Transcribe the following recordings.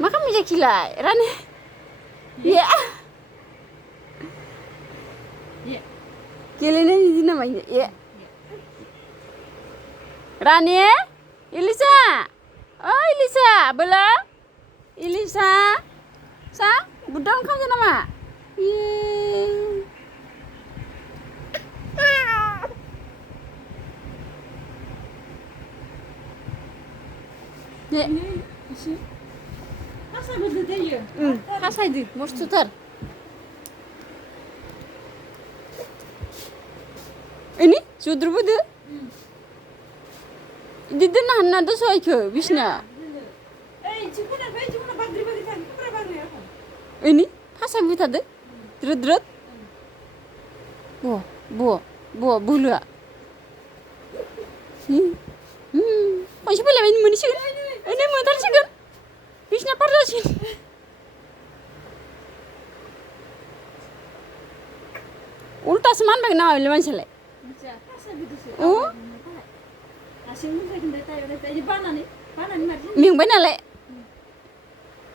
मा खालामनाय जाखिलाय रानि ये गेलेनायनि दिन नामा ये रानि इलिसा ओइ इलिसा बोलो इलिसा सा बुद्दा ओंखाम जायो नामा ये हासायबोदो दायो हासायदो मस्थुथार ini जुद्रुबोदो इदि दोननो हानो ना दसयखो बिसना ini हासायबोबाय थादो द्रोद द्रोद बोलोआ खनसे फैलायबाय मोनहैसिगोन ini मोनथारसिगोन बिसना पार जासिगोन उल्टासो मानबाय नामा बेलाय मानसियालाय मेंबाय नालाय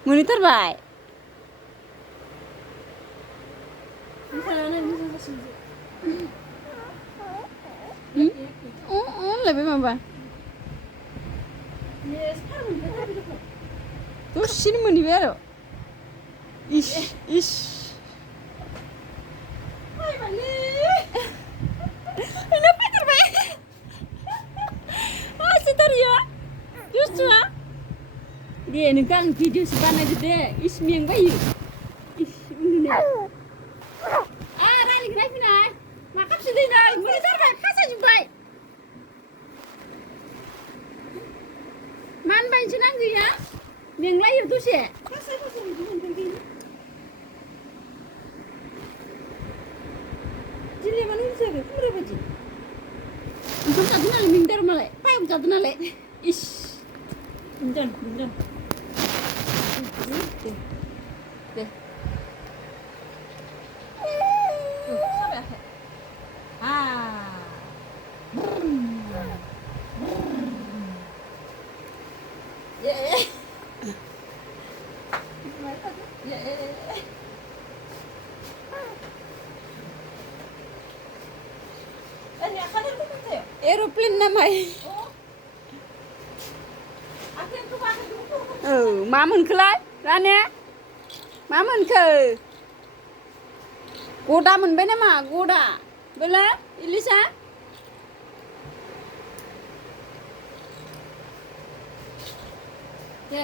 मोनहैथारबाय लायबाय माबा दसेनो मोनहैबाय आरो इस इस ini fैथारबाय हासिथारिया जुसुआ दे नोंखौ आं भिडिअसो बानायदो दे इस मेंबायो इस उन्दुनाया रानिखौ नायफैनाय मा खामसो दैनाय मोनहैथारबाय फासायजोब्बाय मानबायनोसो नांगौया मेंलायो दसे दिनै मानो जायाखै खुमब्रा बायदि ओंखाम जादों नालाय मेंदों मालाय पायाव जादों नालाय इस बुंदों दे साबायाखै एरोप्लेन नामाय मा मोनखोलाय राने मा मोनखो गदा मोनबाय नामा गदा बोला इलिसा दे